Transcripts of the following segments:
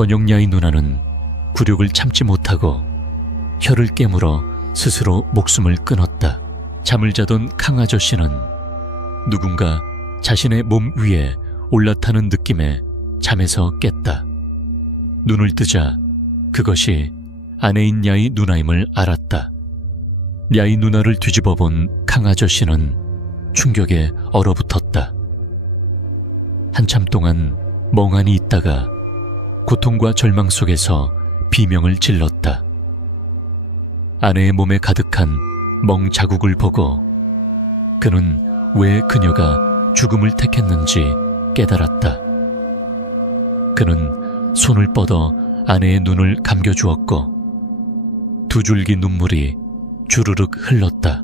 번영야의 누나는 굴욕을 참지 못하고 혀를 깨물어 스스로 목숨을 끊었다. 잠을 자던 강 아저씨는 누군가 자신의 몸 위에 올라타는 느낌에 잠에서 깼다. 눈을 뜨자 그것이 아내인 야의 누나임을 알았다. 야의 누나를 뒤집어 본 강 아저씨는 충격에 얼어붙었다. 한참 동안 멍하니 있다가 고통과 절망 속에서 비명을 질렀다. 아내의 몸에 가득한 멍 자국을 보고 그는 왜 그녀가 죽음을 택했는지 깨달았다. 그는 손을 뻗어 아내의 눈을 감겨주었고 두 줄기 눈물이 주르륵 흘렀다.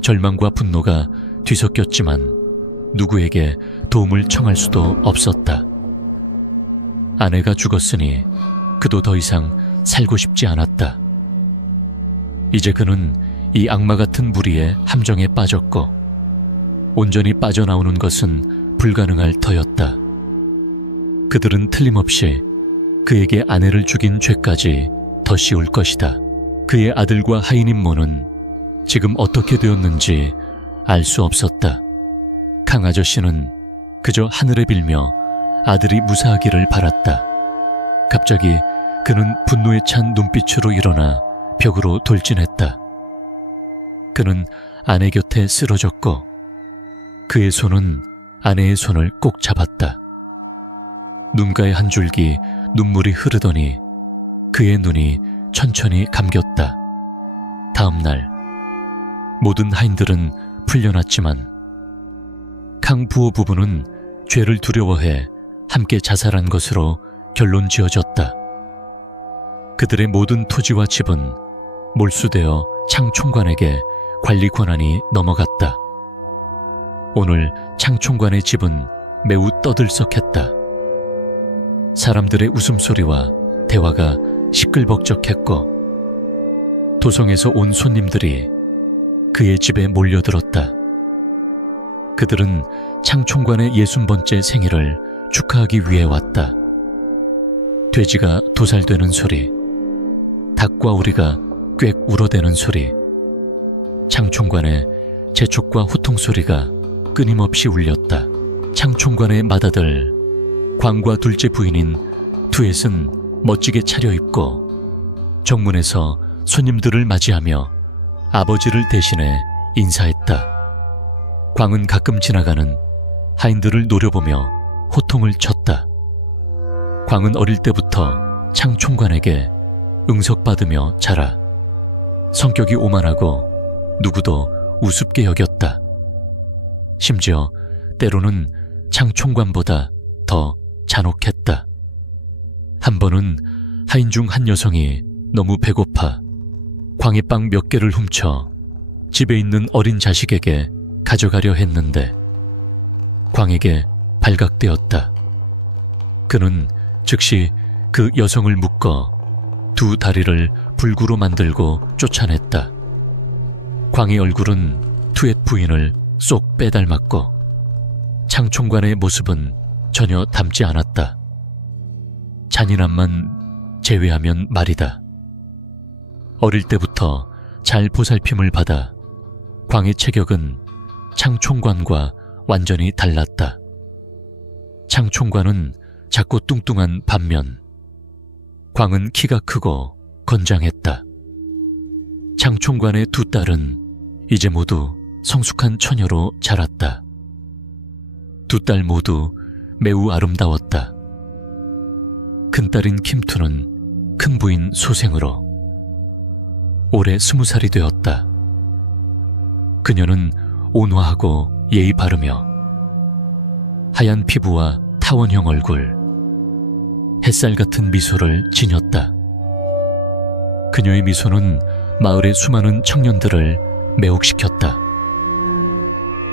절망과 분노가 뒤섞였지만 누구에게 도움을 청할 수도 없었다. 아내가 죽었으니 그도 더 이상 살고 싶지 않았다. 이제 그는 이 악마 같은 무리의 함정에 빠졌고 온전히 빠져나오는 것은 불가능할 터였다. 그들은 틀림없이 그에게 아내를 죽인 죄까지 더 씌울 것이다. 그의 아들과 하인 임모는 지금 어떻게 되었는지 알 수 없었다. 강 아저씨는 그저 하늘에 빌며 아들이 무사하기를 바랐다. 갑자기 그는 분노에 찬 눈빛으로 일어나 벽으로 돌진했다. 그는 아내 곁에 쓰러졌고 그의 손은 아내의 손을 꼭 잡았다. 눈가에 한 줄기 눈물이 흐르더니 그의 눈이 천천히 감겼다. 다음 날 모든 하인들은 풀려났지만 강 부호 부부는 죄를 두려워해 함께 자살한 것으로 결론 지어졌다. 그들의 모든 토지와 집은 몰수되어 창 총관에게 관리 권한이 넘어갔다. 오늘 창 총관의 집은 매우 떠들썩했다. 사람들의 웃음소리와 대화가 시끌벅적했고 도성에서 온 손님들이 그의 집에 몰려들었다. 그들은 창 총관의 60번째 생일을 축하하기 위해 왔다. 돼지가 도살되는 소리, 닭과 오리가 꽥 울어대는 소리, 창 총관의 재촉과 호통 소리가 끊임없이 울렸다. 창 총관의 맏아들 광과 둘째 부인인 투엣은 멋지게 차려입고 정문에서 손님들을 맞이하며 아버지를 대신해 인사했다. 광은 가끔 지나가는 하인들을 노려보며 호통을 쳤다. 광은 어릴 때부터 창 총관에게 응석받으며 자라 성격이 오만하고 누구도 우습게 여겼다. 심지어 때로는 창 총관보다 더 잔혹했다. 한 번은 하인 중 한 여성이 너무 배고파 광의 빵 몇 개를 훔쳐 집에 있는 어린 자식에게 가져가려 했는데 광에게 발각되었다. 그는 즉시 그 여성을 묶어 두 다리를 불구로 만들고 쫓아냈다. 광의 얼굴은 투엣 부인을 쏙 빼닮았고 창 총관의 모습은 전혀 닮지 않았다. 잔인함만 제외하면 말이다. 어릴 때부터 잘 보살핌을 받아 광의 체격은 창 총관과 완전히 달랐다. 창 총관은 작고 뚱뚱한 반면 광은 키가 크고 건장했다. 창 총관의 두 딸은 이제 모두 성숙한 처녀로 자랐다. 두 딸 모두 매우 아름다웠다. 큰딸인 김투는 큰 부인 소생으로 올해 20살이 되었다. 그녀는 온화하고 예의 바르며 하얀 피부와 타원형 얼굴, 햇살 같은 미소를 지녔다. 그녀의 미소는 마을의 수많은 청년들을 매혹시켰다.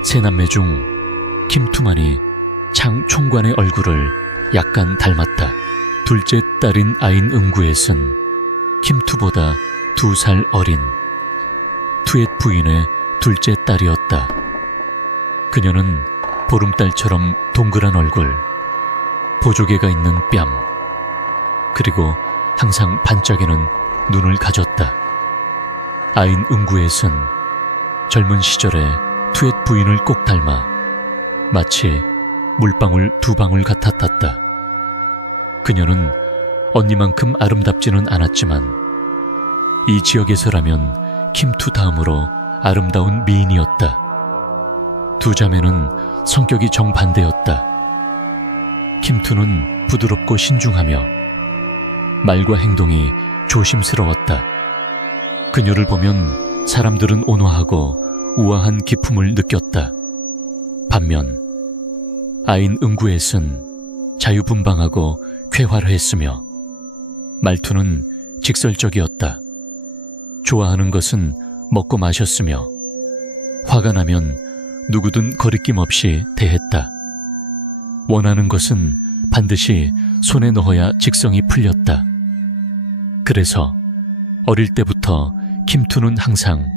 세 남매 중 김투만이 창 총관의 얼굴을 약간 닮았다. 둘째 딸인 아인 응구엣은 김투보다 2살 어린 투엣 부인의 둘째 딸이었다. 그녀는 보름달처럼 동그란 얼굴, 보조개가 있는 뺨, 그리고 항상 반짝이는 눈을 가졌다. 아인 응구엣은 젊은 시절에 투엣 부인을 꼭 닮아 마치 물방울 두 방울 같았다. 그녀는 언니만큼 아름답지는 않았지만 이 지역에서라면 킴투 다음으로 아름다운 미인이었다. 두 자매는 성격이 정반대였다. 킴투는 부드럽고 신중하며 말과 행동이 조심스러웠다. 그녀를 보면 사람들은 온화하고 우아한 기품을 느꼈다. 반면 아인 응구엣은 자유분방하고 쾌활했으며 말투는 직설적이었다. 좋아하는 것은 먹고 마셨으며 화가 나면 누구든 거리낌 없이 대했다. 원하는 것은 반드시 손에 넣어야 직성이 풀렸다. 그래서 어릴 때부터 킴투는 항상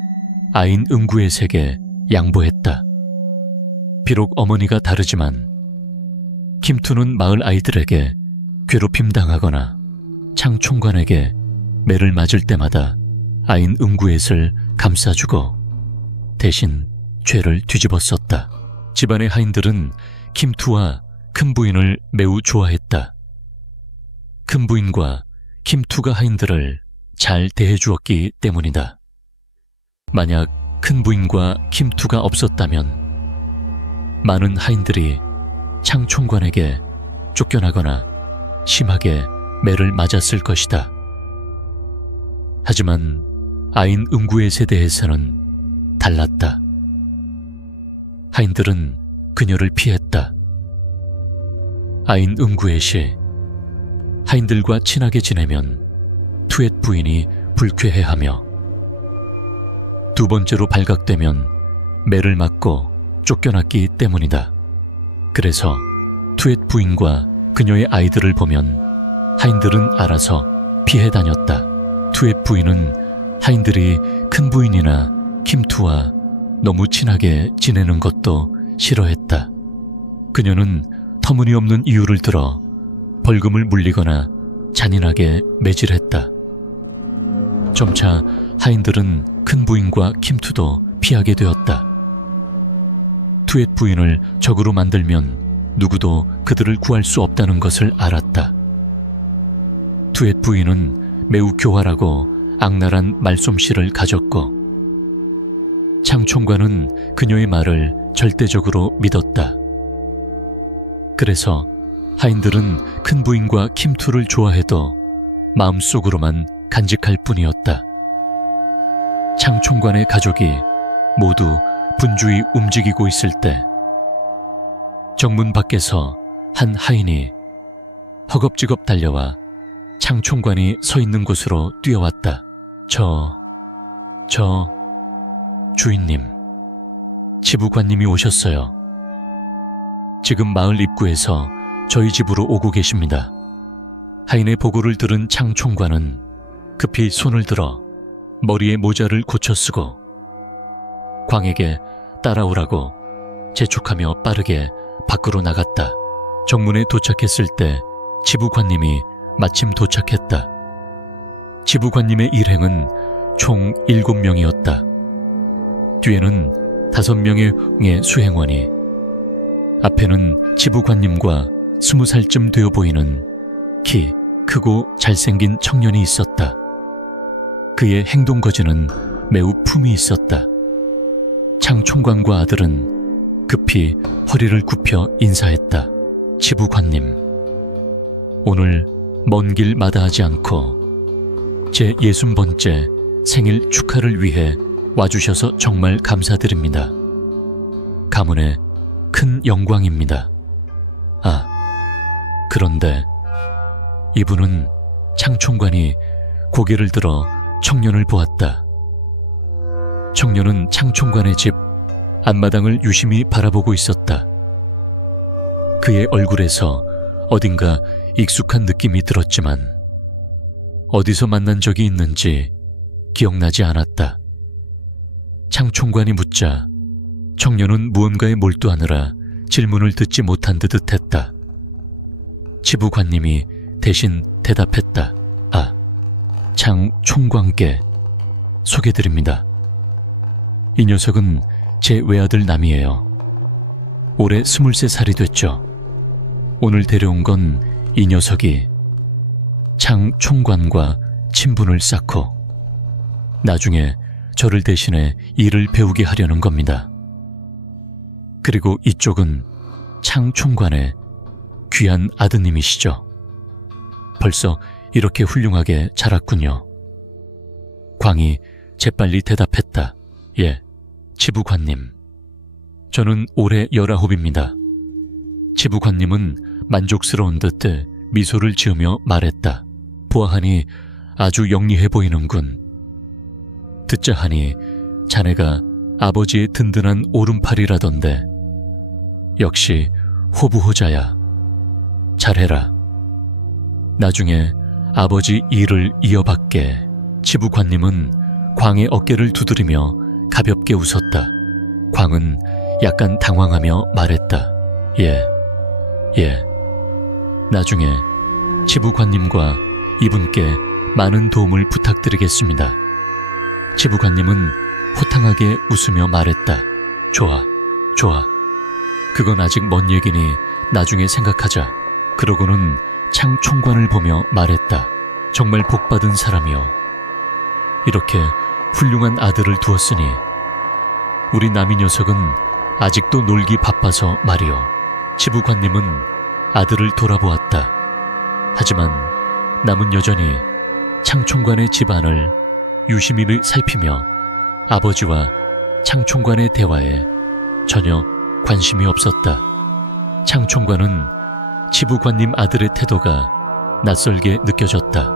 아인 응구엣에게 양보했다. 비록 어머니가 다르지만 킴투는 마을 아이들에게 괴롭힘 당하거나 창 총관에게 매를 맞을 때마다 아인 응구엣을 감싸주고 대신 죄를 뒤집었었다. 집안의 하인들은 킴투와 큰 부인을 매우 좋아했다. 큰 부인과 킴투가 하인들을 잘 대해주었기 때문이다. 만약 큰 부인과 킴투가 없었다면 많은 하인들이 창 총관에게 쫓겨나거나 심하게 매를 맞았을 것이다. 하지만 아인 응구엣에 대해서는 달랐다. 하인들은 그녀를 피했다. 아인 응구엣이 하인들과 친하게 지내면 투엣 부인이 불쾌해하며 두 번째로 발각되면 매를 맞고 쫓겨났기 때문이다. 그래서 투엣 부인과 그녀의 아이들을 보면 하인들은 알아서 피해 다녔다. 투엣 부인은 하인들이 큰 부인이나 킴투와 너무 친하게 지내는 것도 싫어했다. 그녀는 터무니없는 이유를 들어 벌금을 물리거나 잔인하게 매질했다. 점차 하인들은 큰 부인과 킴투도 피하게 되었다. 투엣 부인을 적으로 만들면 누구도 그들을 구할 수 없다는 것을 알았다. 투엣 부인은 매우 교활하고 악랄한 말솜씨를 가졌고 창 총관은 그녀의 말을 절대적으로 믿었다. 그래서 하인들은 큰 부인과 킴투를 좋아해도 마음속으로만 간직할 뿐이었다. 창 총관의 가족이 모두 분주히 움직이고 있을 때 정문 밖에서 한 하인이 허겁지겁 달려와 창 총관이 서 있는 곳으로 뛰어왔다. 주인님, 지부관님이 오셨어요. 지금 마을 입구에서 저희 집으로 오고 계십니다. 하인의 보고를 들은 창 총관은 급히 손을 들어 머리에 모자를 고쳐 쓰고 광에게 따라오라고 재촉하며 빠르게 밖으로 나갔다. 정문에 도착했을 때 지부관님이 마침 도착했다. 지부관님의 일행은 총 7명이었다. 뒤에는 5명의 수행원이, 앞에는 지부관님과 20살쯤 되어 보이는 키 크고 잘생긴 청년이 있었다. 그의 행동거지는 매우 품이 있었다. 창 총관과 아들은 급히 허리를 굽혀 인사했다. 지부관님, 오늘 먼 길 마다하지 않고 제 60번째 생일 축하를 위해 와주셔서 정말 감사드립니다. 가문의 큰 영광입니다. 그런데 이분은 창 총관이 고개를 들어 청년을 보았다. 청년은 창 총관의 집 앞마당을 유심히 바라보고 있었다. 그의 얼굴에서 어딘가 익숙한 느낌이 들었지만 어디서 만난 적이 있는지 기억나지 않았다. 창 총관이 묻자 청년은 무언가에 몰두하느라 질문을 듣지 못한 듯 했다. 지부관님이 대신 대답했다. 아, 장총광께 소개드립니다. 이 녀석은 제 외아들 남이에요. 올해 23살이 됐죠. 오늘 데려온 건 이 녀석이 장총관과 친분을 쌓고 나중에 저를 대신해 일을 배우게 하려는 겁니다. 그리고 이쪽은 장총관의 귀한 아드님이시죠. 벌써 이렇게 훌륭하게 자랐군요. 광이 재빨리 대답했다. 예, 지부관님. 저는 올해 19입니다. 지부관님은 만족스러운 듯 미소를 지으며 말했다. 보아하니 아주 영리해 보이는군. 듣자 하니 자네가 아버지의 든든한 오른팔이라던데. 역시 호부호자야. 잘해라. 나중에 아버지 일을 이어받게. 지부관님은 광의 어깨를 두드리며 가볍게 웃었다. 광은 약간 당황하며 말했다. 예. 나중에 지부관님과 이분께 많은 도움을 부탁드리겠습니다. 지부관님은 호탕하게 웃으며 말했다. 좋아. 그건 아직 먼 얘기니 나중에 생각하자. 그러고는 창총관을 보며 말했다. 정말 복받은 사람이요. 이렇게 훌륭한 아들을 두었으니 우리 남이 녀석은 아직도 놀기 바빠서 말이요. 지부관님은 아들을 돌아보았다. 하지만 남은 여전히 창총관의 집안을 유심히 살피며 아버지와 창총관의 대화에 전혀 관심이 없었다. 창총관은 지부관님 아들의 태도가 낯설게 느껴졌다.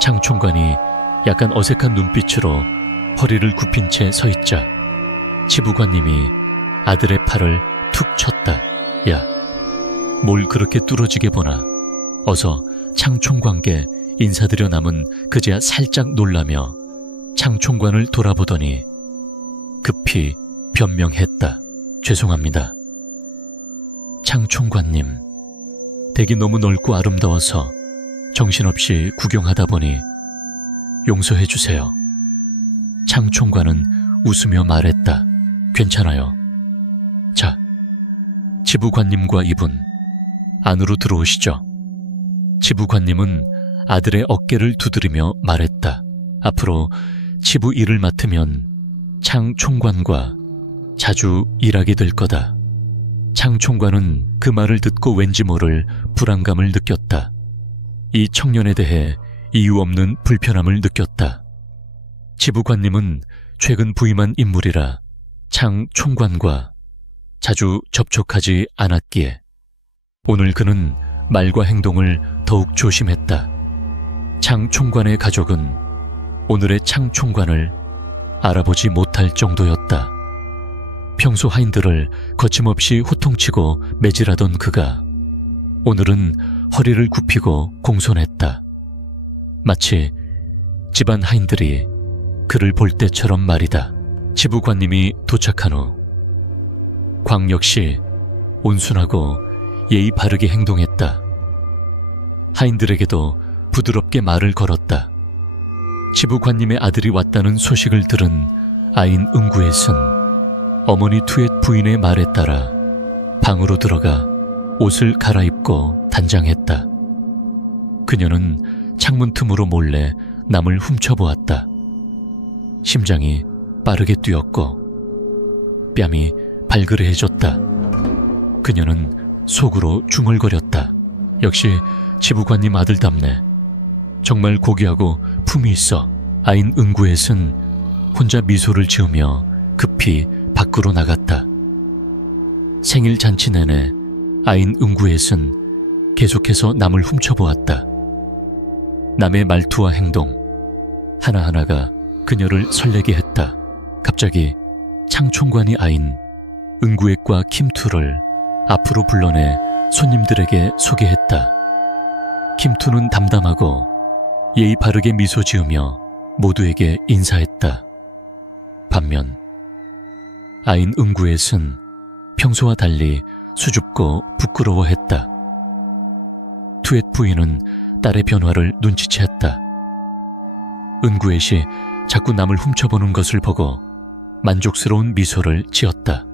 창총관이 약간 어색한 눈빛으로 허리를 굽힌 채 서 있자 지부관님이 아들의 팔을 툭 쳤다. 야, 뭘 그렇게 뚫어지게 보나. 어서 창총관께 인사드려 남은 그제야 살짝 놀라며 창총관을 돌아보더니 급히 변명했다. 죄송합니다. 창총관님, 댁이 너무 넓고 아름다워서 정신없이 구경하다 보니 용서해 주세요. 창총관은 웃으며 말했다. 괜찮아요. 자, 지부관님과 이분 안으로 들어오시죠. 지부관님은 아들의 어깨를 두드리며 말했다. 앞으로 지부 일을 맡으면 창총관과 자주 일하게 될 거다. 창총관은 그 말을 듣고 왠지 모를 불안감을 느꼈다. 이 청년에 대해 이유 없는 불편함을 느꼈다. 지부관님은 최근 부임한 인물이라 창총관과 자주 접촉하지 않았기에 오늘 그는 말과 행동을 더욱 조심했다. 창총관의 가족은 오늘의 창총관을 알아보지 못할 정도였다. 평소 하인들을 거침없이 호통치고 매질하던 그가 오늘은 허리를 굽히고 공손했다. 마치 집안 하인들이 그를 볼 때처럼 말이다. 지부관님이 도착한 후 광 역시 온순하고 예의 바르게 행동했다. 하인들에게도 부드럽게 말을 걸었다. 지부관님의 아들이 왔다는 소식을 들은 아인 응구엣은 어머니 투엣 부인의 말에 따라 방으로 들어가 옷을 갈아입고 단장했다. 그녀는 창문 틈으로 몰래 남을 훔쳐보았다. 심장이 빠르게 뛰었고 뺨이 발그레해졌다. 그녀는 속으로 중얼거렸다. 역시 지부관님 아들답네. 정말 고귀하고 품이 있어. 아인 응구엣은 혼자 미소를 지으며 급히 밖으로 나갔다. 생일 잔치 내내 아인 응구엣은 계속해서 남을 훔쳐보았다. 남의 말투와 행동 하나하나가 그녀를 설레게 했다. 갑자기 창총관이 아인 응구엣과 킴투를 앞으로 불러내 손님들에게 소개했다. 킴투는 담담하고 예의 바르게 미소 지으며 모두에게 인사했다. 반면 아인 응구엣은 평소와 달리 수줍고 부끄러워했다. 투엣 부인은 딸의 변화를 눈치챘다. 은구엣이 자꾸 남을 훔쳐보는 것을 보고 만족스러운 미소를 지었다.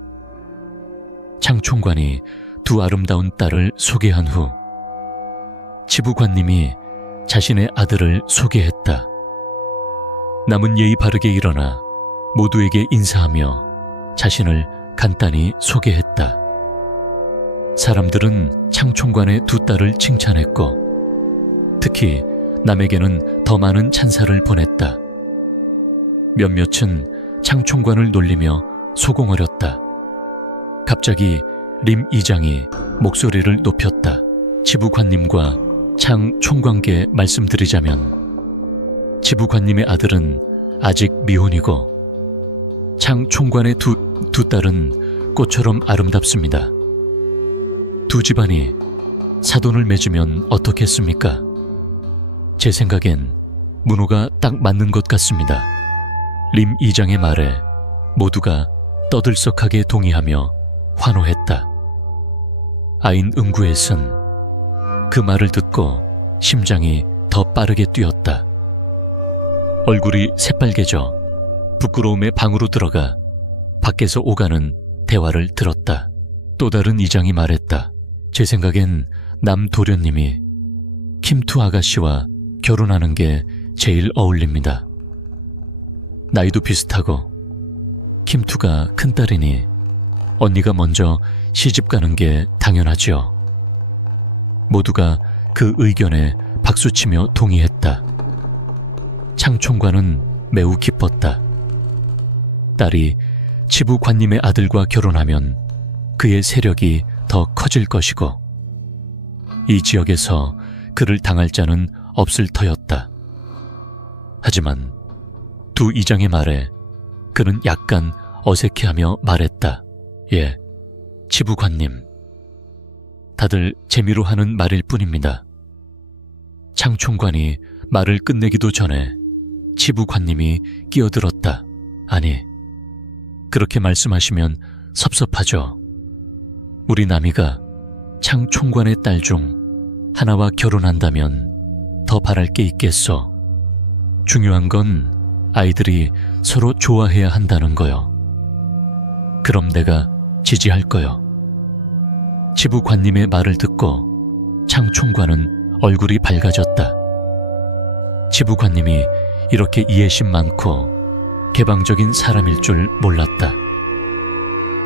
창 총관이 두 아름다운 딸을 소개한 후 지부관님이 자신의 아들을 소개했다. 남은 예의 바르게 일어나 모두에게 인사하며 자신을 간단히 소개했다. 사람들은 창 총관의 두 딸을 칭찬했고 특히 남에게는 더 많은 찬사를 보냈다. 몇몇은 창 총관을 놀리며 소공어렸다. 갑자기 림 이장이 목소리를 높였다. 지부관님과 창 총관께 말씀드리자면 지부관님의 아들은 아직 미혼이고 창 총관의 두 딸은 꽃처럼 아름답습니다. 두 집안이 사돈을 맺으면 어떻겠습니까? 제 생각엔 문호가 딱 맞는 것 같습니다. 림 이장의 말에 모두가 떠들썩하게 동의하며 환호했다. 아인 은구엣은 그 말을 듣고 심장이 더 빠르게 뛰었다. 얼굴이 새빨개져 부끄러움에 방으로 들어가 밖에서 오가는 대화를 들었다. 또 다른 이장이 말했다. 제 생각엔 남 도련님이 김투 아가씨와 결혼하는 게 제일 어울립니다. 나이도 비슷하고 김투가 큰딸이니 언니가 먼저 시집 가는 게 당연하지요. 모두가 그 의견에 박수치며 동의했다. 창 총관은 매우 기뻤다. 딸이 지부관님의 아들과 결혼하면 그의 세력이 더 커질 것이고 이 지역에서 그를 당할 자는 없을 터였다. 하지만 두 이장의 말에 그는 약간 어색해하며 말했다. 예, 지부관님. 다들 재미로 하는 말일 뿐입니다. 창 총관이 말을 끝내기도 전에 지부관님이 끼어들었다. 아니, 그렇게 말씀하시면 섭섭하죠. 우리 남이가 창 총관의 딸 중 하나와 결혼한다면 더 바랄 게 있겠소. 중요한 건 아이들이 서로 좋아해야 한다는 거요. 그럼 내가 지지할 거요. 지부관님의 말을 듣고 창 총관은 얼굴이 밝아졌다. 지부관님이 이렇게 이해심 많고 개방적인 사람일 줄 몰랐다.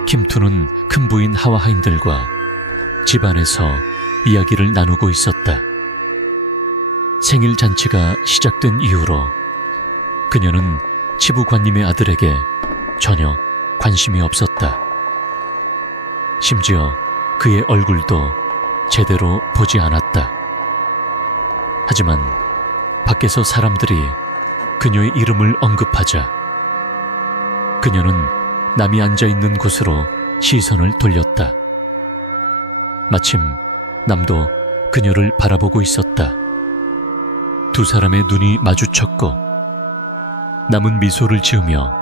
김투는 큰 부인 하와하인들과 집안에서 이야기를 나누고 있었다. 생일 잔치가 시작된 이후로 그녀는 지부관님의 아들에게 전혀 관심이 없었다. 심지어 그의 얼굴도 제대로 보지 않았다. 하지만 밖에서 사람들이 그녀의 이름을 언급하자 그녀는 남이 앉아있는 곳으로 시선을 돌렸다. 마침 남도 그녀를 바라보고 있었다. 두 사람의 눈이 마주쳤고 남은 미소를 지으며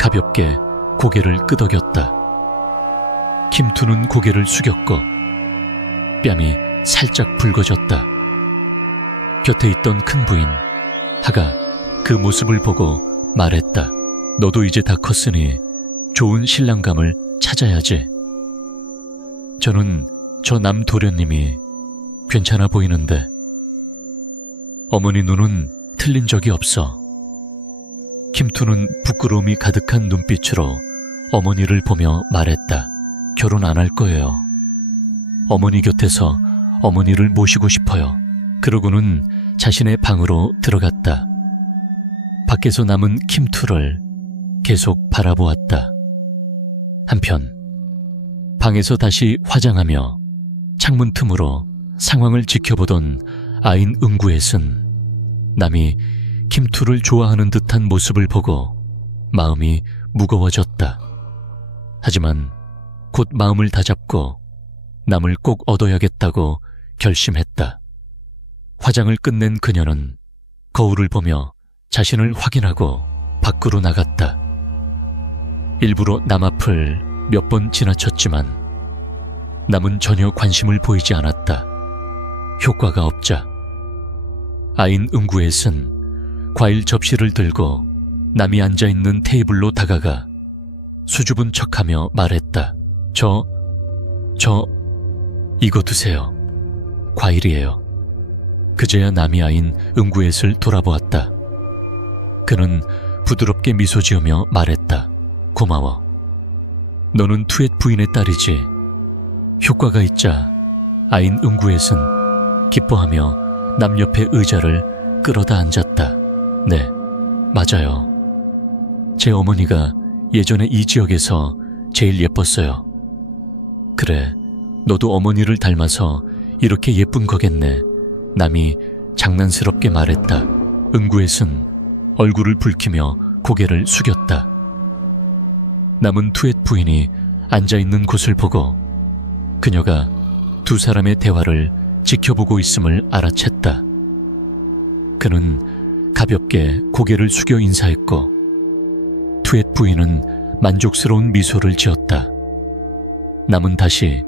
가볍게 고개를 끄덕였다. 김투는 고개를 숙였고 뺨이 살짝 붉어졌다. 곁에 있던 큰 부인 하가 그 모습을 보고 말했다. 너도 이제 다 컸으니 좋은 신랑감을 찾아야지. 저는 저 남 도련님이 괜찮아 보이는데. 어머니 눈은 틀린 적이 없어. 김투는 부끄러움이 가득한 눈빛으로 어머니를 보며 말했다. 결혼 안 할 거예요. 어머니 곁에서 어머니를 모시고 싶어요. 그러고는 자신의 방으로 들어갔다. 밖에서 남은 김투를 계속 바라보았다. 한편 방에서 다시 화장하며 창문 틈으로 상황을 지켜보던 아인 은구엣은 남이 김투를 좋아하는 듯한 모습을 보고 마음이 무거워졌다. 하지만 곧 마음을 다잡고 남을 꼭 얻어야겠다고 결심했다. 화장을 끝낸 그녀는 거울을 보며 자신을 확인하고 밖으로 나갔다. 일부러 남 앞을 몇 번 지나쳤지만 남은 전혀 관심을 보이지 않았다. 효과가 없자 아인 응구엣은 과일 접시를 들고 남이 앉아있는 테이블로 다가가 수줍은 척하며 말했다. 이거 드세요. 과일이에요. 그제야 남이 아인 응구엣을 돌아보았다. 그는 부드럽게 미소 지으며 말했다. 고마워. 너는 투엣 부인의 딸이지. 효과가 있자 아인 응구엣은 기뻐하며 남 옆의 의자를 끌어다 앉았다. 네, 맞아요. 제 어머니가 예전에 이 지역에서 제일 예뻤어요. 그래, 너도 어머니를 닮아서 이렇게 예쁜 거겠네. 남이 장난스럽게 말했다. 응구엣은 얼굴을 붉히며 고개를 숙였다. 남은 투엣 부인이 앉아있는 곳을 보고 그녀가 두 사람의 대화를 지켜보고 있음을 알아챘다. 그는 가볍게 고개를 숙여 인사했고 투엣 부인은 만족스러운 미소를 지었다. 남은 다시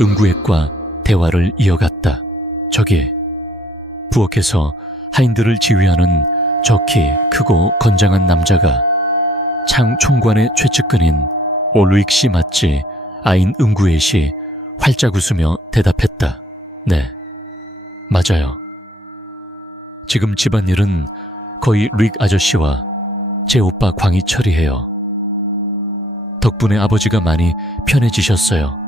응구엣과 대화를 이어갔다. 저기, 부엌에서 하인들을 지휘하는 저 키 크고 건장한 남자가 창 총관의 최측근인 올루익 씨 맞지? 아인 응구엣이 활짝 웃으며 대답했다. 네, 맞아요. 지금 집안일은 거의 릭 아저씨와 제 오빠 광이 처리해요. 덕분에 아버지가 많이 편해지셨어요.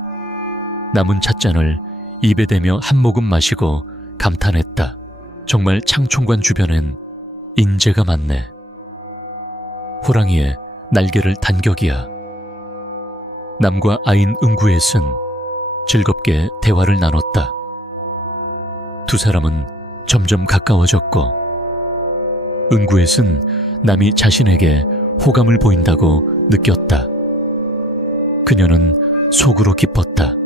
남은 찻잔을 입에 대며 한 모금 마시고 감탄했다. 정말 창총관 주변엔 인재가 많네. 호랑이의 날개를 단격이야. 남과 아인 응구엣은 즐겁게 대화를 나눴다. 두 사람은 점점 가까워졌고 응구엣은 남이 자신에게 호감을 보인다고 느꼈다. 그녀는 속으로 기뻤다.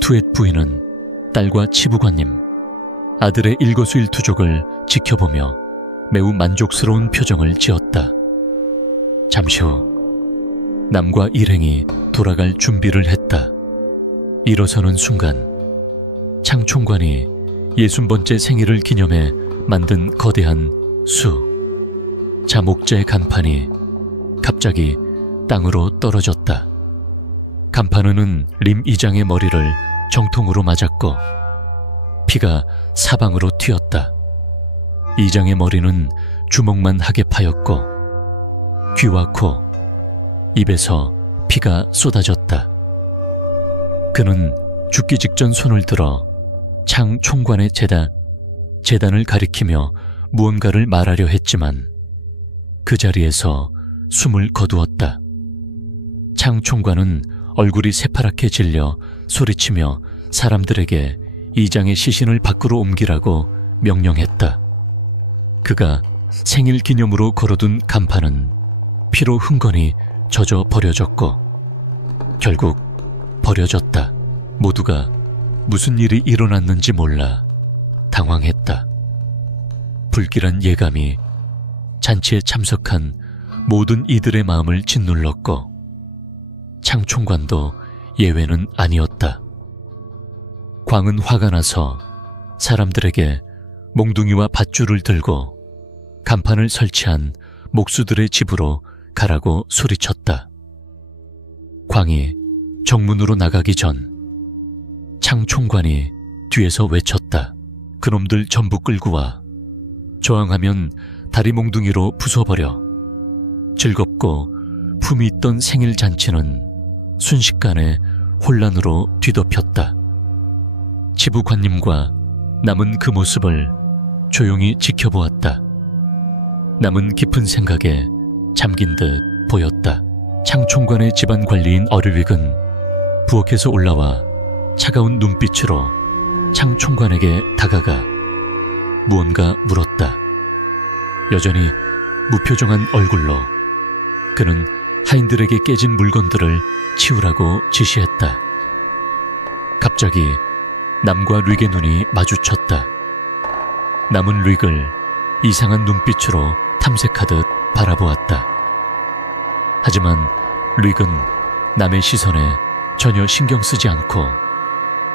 투엣 부인은 딸과 치부관님, 아들의 일거수일투족을 지켜보며 매우 만족스러운 표정을 지었다. 잠시 후 남과 일행이 돌아갈 준비를 했다. 일어서는 순간 창 총관이 60번째 생일을 기념해 만든 거대한 자목재 간판이 갑자기 땅으로 떨어졌다. 간판은 림 이장의 머리를 정통으로 맞았고 피가 사방으로 튀었다. 이장의 머리는 주먹만 하게 파였고 귀와 코, 입에서 피가 쏟아졌다. 그는 죽기 직전 손을 들어 창 총관의 재단을 가리키며 무언가를 말하려 했지만 그 자리에서 숨을 거두었다. 창 총관은 얼굴이 새파랗게 질려 소리치며 사람들에게 이장의 시신을 밖으로 옮기라고 명령했다. 그가 생일 기념으로 걸어둔 간판은 피로 흥건히 젖어 버려졌고 결국 버려졌다. 모두가 무슨 일이 일어났는지 몰라 당황했다. 불길한 예감이 잔치에 참석한 모든 이들의 마음을 짓눌렀고 창 총관도 예외는 아니었다. 광은 화가 나서 사람들에게 몽둥이와 밧줄을 들고 간판을 설치한 목수들의 집으로 가라고 소리쳤다. 광이 정문으로 나가기 전 창 총관이 뒤에서 외쳤다. 그놈들 전부 끌고 와. 저항하면 다리 몽둥이로 부숴버려. 즐겁고 품이 있던 생일 잔치는 순식간에 혼란으로 뒤덮였다. 지부관님과 남은 그 모습을 조용히 지켜보았다. 남은 깊은 생각에 잠긴 듯 보였다. 창 총관의 집안 관리인 어르윅은 부엌에서 올라와 차가운 눈빛으로 창 총관에게 다가가 무언가 물었다. 여전히 무표정한 얼굴로 그는 하인들에게 깨진 물건들을 치우라고 지시했다. 갑자기 남과 릭의 눈이 마주쳤다. 남은 릭을 이상한 눈빛으로 탐색하듯 바라보았다. 하지만 릭은 남의 시선에 전혀 신경 쓰지 않고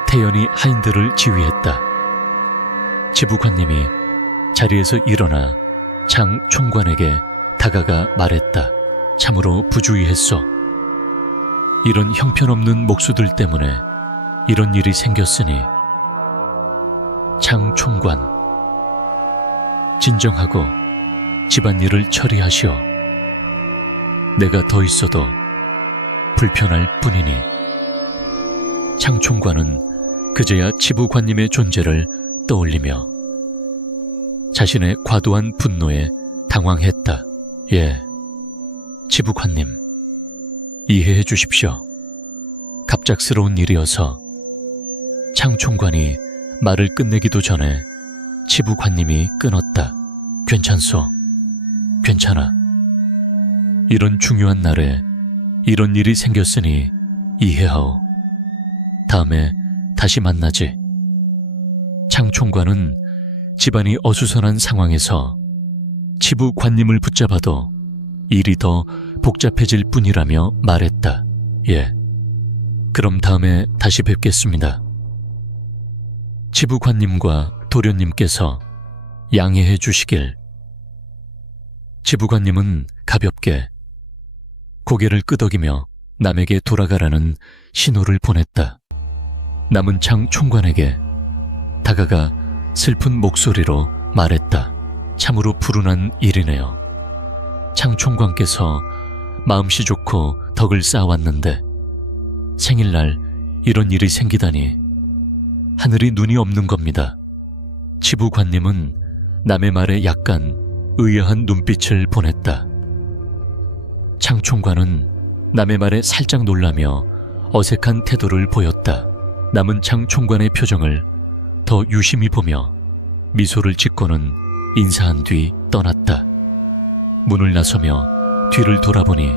태연히 하인들을 지휘했다. 지부관님이 자리에서 일어나 장 총관에게 다가가 말했다. 참으로 부주의했소. 이런 형편없는 목수들 때문에 이런 일이 생겼으니 장 총관, 진정하고 집안일을 처리하시오. 내가 더 있어도 불편할 뿐이니. 장 총관은 그제야 지부관님의 존재를 떠올리며 자신의 과도한 분노에 당황했다. 예, 지부관님, 이해해 주십시오. 갑작스러운 일이어서. 장 총관이 말을 끝내기도 전에 지부관님이 끊었다. 괜찮소. 괜찮아. 이런 중요한 날에 이런 일이 생겼으니 이해하오. 다음에 다시 만나지. 장 총관은 집안이 어수선한 상황에서 지부관님을 붙잡아도 일이 더 복잡해질 뿐이라며 말했다. 예, 그럼 다음에 다시 뵙겠습니다. 지부관님과 도련님께서 양해해 주시길. 지부관님은 가볍게 고개를 끄덕이며 남에게 돌아가라는 신호를 보냈다. 남은 장 총관에게 다가가 슬픈 목소리로 말했다. 참으로 불운한 일이네요. 장 총관께서 마음씨 좋고 덕을 쌓아왔는데 생일날 이런 일이 생기다니 하늘이 눈이 없는 겁니다. 지부관님은 남의 말에 약간 의아한 눈빛을 보냈다. 장 총관은 남의 말에 살짝 놀라며 어색한 태도를 보였다. 남은 장 총관의 표정을 더 유심히 보며 미소를 짓고는 인사한 뒤 떠났다. 문을 나서며 뒤를 돌아보니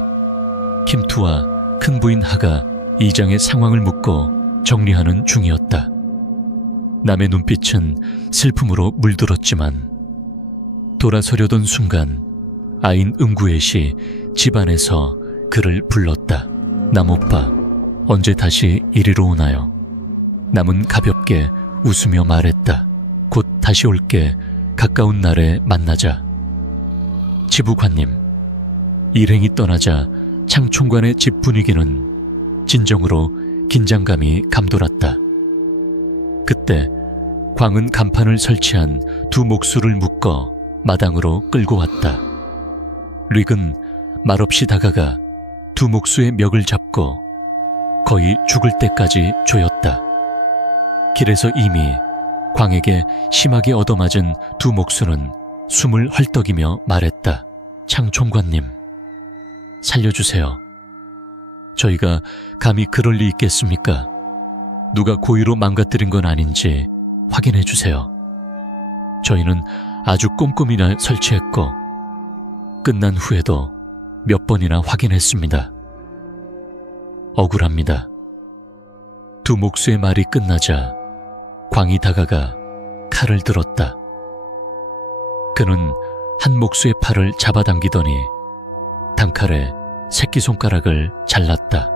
김투와 큰부인 하가 이장의 상황을 묻고 정리하는 중이었다. 남의 눈빛은 슬픔으로 물들었지만 돌아서려던 순간 아인 응구엣이 집안에서 그를 불렀다. 남오빠, 언제 다시 이리로 오나요? 남은 가볍게 웃으며 말했다. 곧 다시 올게. 가까운 날에 만나자. 지부관님, 일행이 떠나자 장 총관의 집 분위기는 진정으로 긴장감이 감돌았다. 그때 광은 간판을 설치한 두 목수를 묶어 마당으로 끌고 왔다. 릭은 말없이 다가가 두 목수의 멱을 잡고 거의 죽을 때까지 조였다. 길에서 이미 광에게 심하게 얻어맞은 두 목수는 숨을 헐떡이며 말했다. 장 총관님, 살려주세요. 저희가 감히 그럴 리 있겠습니까? 누가 고의로 망가뜨린 건 아닌지 확인해 주세요. 저희는 아주 꼼꼼히 날 설치했고 끝난 후에도 몇 번이나 확인했습니다. 억울합니다. 두 목수의 말이 끝나자 광이 다가가 칼을 들었다. 그는 한 목수의 팔을 잡아당기더니 단칼에 새끼손가락을 잘랐다.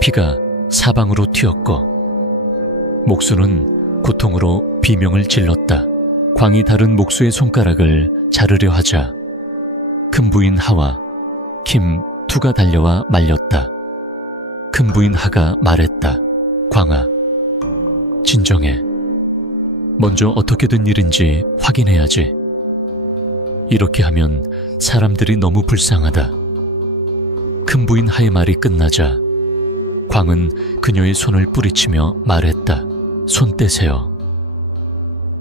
피가 사방으로 튀었고 목수는 고통으로 비명을 질렀다. 광이 다른 목수의 손가락을 자르려 하자 큰부인 하와 김투가 달려와 말렸다. 큰부인 하가 말했다. 광아, 진정해. 먼저 어떻게 된 일인지 확인해야지. 이렇게 하면 사람들이 너무 불쌍하다. 큰부인 하의 말이 끝나자 광은 그녀의 손을 뿌리치며 말했다. 손 떼세요.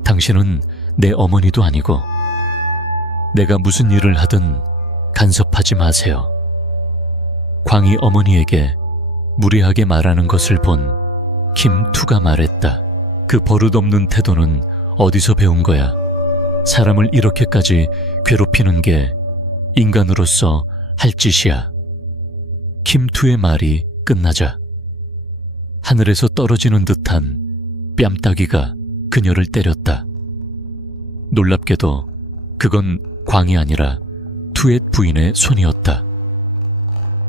당신은 내 어머니도 아니고 내가 무슨 일을 하든 간섭하지 마세요. 광이 어머니에게 무례하게 말하는 것을 본 김투가 말했다. 그 버릇없는 태도는 어디서 배운 거야? 사람을 이렇게까지 괴롭히는 게 인간으로서 할 짓이야. 김투의 말이 끝나자 하늘에서 떨어지는 듯한 뺨따귀가 그녀를 때렸다. 놀랍게도 그건 광이 아니라 투엣 부인의 손이었다.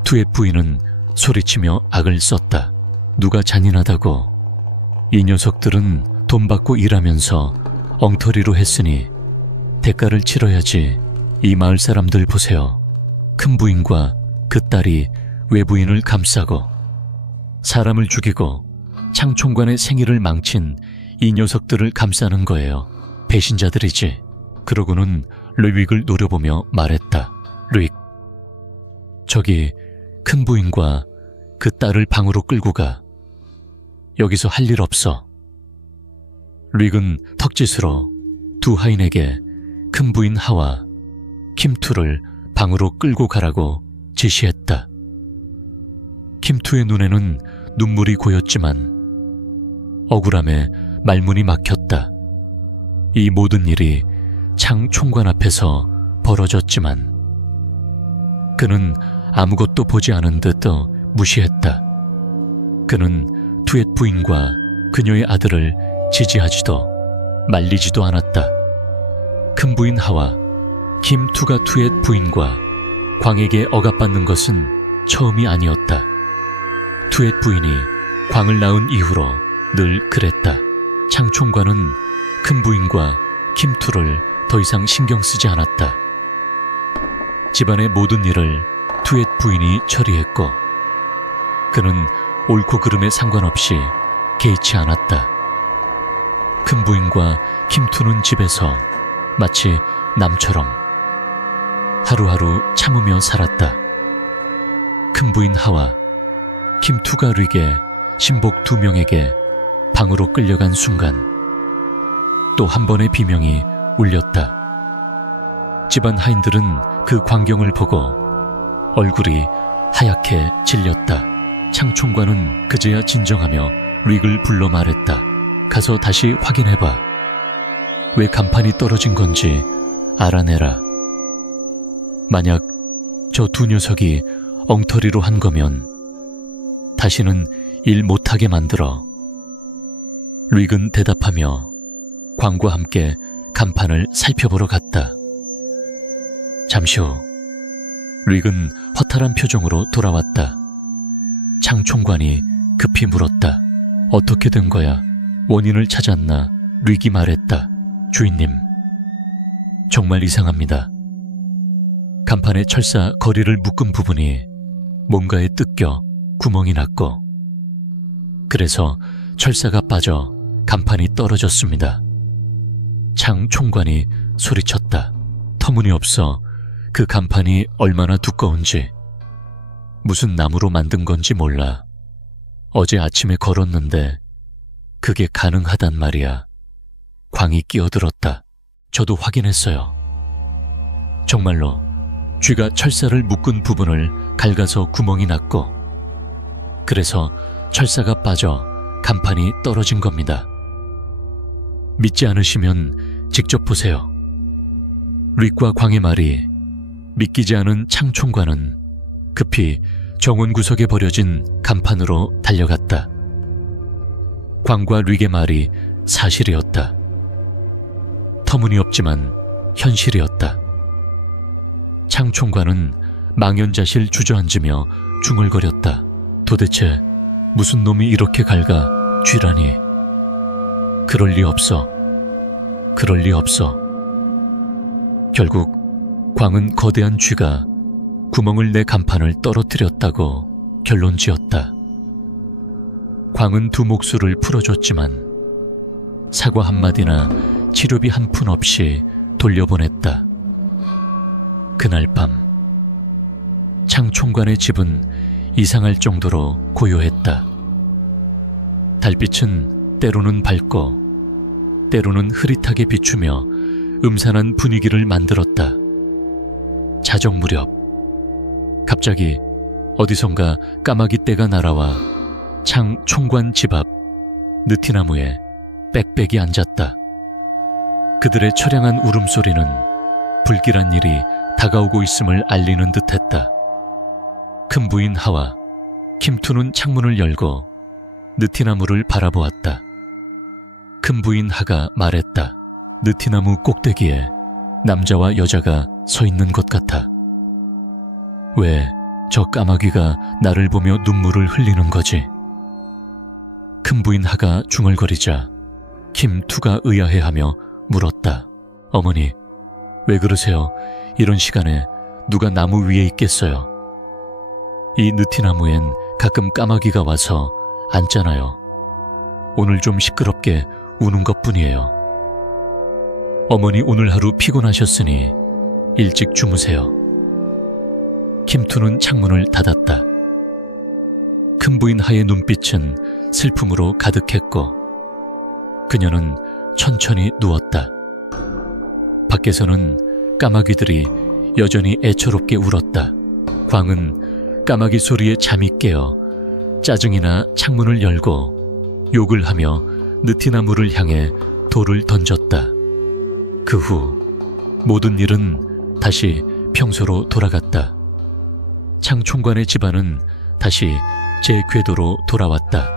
투엣 부인은 소리치며 악을 썼다. 누가 잔인하다고. 이 녀석들은 돈 받고 일하면서 엉터리로 했으니 대가를 치러야지. 이 마을 사람들 보세요. 큰 부인과 그 딸이 외부인을 감싸고 사람을 죽이고 창총관의 생일을 망친 이 녀석들을 감싸는 거예요. 배신자들이지. 그러고는 르윅을 노려보며 말했다. 르윅, 저기 큰 부인과 그 딸을 방으로 끌고 가. 여기서 할 일 없어. 르윅은 턱짓으로 두 하인에게 큰 부인 하와 킴투를 방으로 끌고 가라고 지시했다. 킴투의 눈에는 눈물이 고였지만 억울함에 말문이 막혔다. 이 모든 일이 창 총관 앞에서 벌어졌지만 그는 아무것도 보지 않은 듯 무시했다. 그는 투엣 부인과 그녀의 아들을 지지하지도 말리지도 않았다. 큰 부인 하와 김투가 투엣 부인과 광에게 억압받는 것은 처음이 아니었다. 투엣 부인이 광을 낳은 이후로 늘 그랬다. 창총관은 큰 부인과 김투를 더 이상 신경 쓰지 않았다. 집안의 모든 일을 투엣 부인이 처리했고 그는 옳고 그름에 상관없이 개의치 않았다. 큰 부인과 김투는 집에서 마치 남처럼 하루하루 참으며 살았다. 큰 부인 하와 김투가 르윅의 신복 2명에게 방으로 끌려간 순간 또 한 번의 비명이 울렸다. 집안 하인들은 그 광경을 보고 얼굴이 하얗게 질렸다. 창총관은 그제야 진정하며 르윅을 불러 말했다. 가서 다시 확인해봐. 왜 간판이 떨어진 건지 알아내라. 만약 저 두 녀석이 엉터리로 한 거면 다시는 일 못하게 만들어. 르윅은 대답하며 광과 함께 간판을 살펴보러 갔다. 잠시 후 르윅은 허탈한 표정으로 돌아왔다. 창총관이 급히 물었다. 어떻게 된 거야? 원인을 찾았나? 르윅이 말했다. 주인님, 정말 이상합니다. 간판의 철사 거리를 묶은 부분이 뭔가에 뜯겨 구멍이 났고 그래서 철사가 빠져 간판이 떨어졌습니다. 창총관이 소리쳤다. 터무니없어. 그 간판이 얼마나 두꺼운지, 무슨 나무로 만든 건지 몰라. 어제 아침에 걸었는데 그게 가능하단 말이야. 광이 끼어들었다. 저도 확인했어요. 정말로 쥐가 철사를 묶은 부분을 갉아서 구멍이 났고 그래서 철사가 빠져 간판이 떨어진 겁니다. 믿지 않으시면 직접 보세요. 르윅과 광의 말이 믿기지 않은 창총관은 급히 정원 구석에 버려진 간판으로 달려갔다. 광과 르윅의 말이 사실이었다. 터무니없지만 현실이었다. 창총관은 망연자실 주저앉으며 중얼거렸다. 도대체 무슨 놈이 이렇게 갉아 쥐라니. 그럴 리 없어. 그럴 리 없어. 결국 광은 거대한 쥐가 구멍을 내 간판을 떨어뜨렸다고 결론지었다. 광은 두 목수를 풀어줬지만 사과 한마디나 치료비 한 푼 없이 돌려보냈다. 그날 밤 창총관의 집은 이상할 정도로 고요했다. 달빛은 때로는 밝고 때로는 흐릿하게 비추며 음산한 분위기를 만들었다. 자정 무렵 갑자기 어디선가 까마귀 떼가 날아와 창총관 집 앞 느티나무에 빽빽이 앉았다. 그들의 처량한 울음소리는 불길한 일이 다가오고 있음을 알리는 듯했다. 큰 부인 하와 김투는 창문을 열고 느티나무를 바라보았다. 큰 부인 하가 말했다. 느티나무 꼭대기에 남자와 여자가 서 있는 것 같아. 왜 저 까마귀가 나를 보며 눈물을 흘리는 거지? 큰 부인 하가 중얼거리자 김투가 의아해하며 물었다. 어머니, 왜 그러세요? 이런 시간에 누가 나무 위에 있겠어요? 이 느티나무엔 가끔 까마귀가 와서 앉잖아요. 오늘 좀 시끄럽게 우는 것뿐이에요. 어머니 오늘 하루 피곤하셨으니 일찍 주무세요. 김투는 창문을 닫았다. 큰 부인 하의 눈빛은 슬픔으로 가득했고 그녀는 천천히 누웠다. 밖에서는 까마귀들이 여전히 애처롭게 울었다. 광은 까마귀 소리에 잠이 깨어 짜증이나 창문을 열고 욕을 하며 느티나무를 향해 돌을 던졌다. 그 후 모든 일은 다시 평소로 돌아갔다. 창 총관의 집안은 다시 제 궤도로 돌아왔다.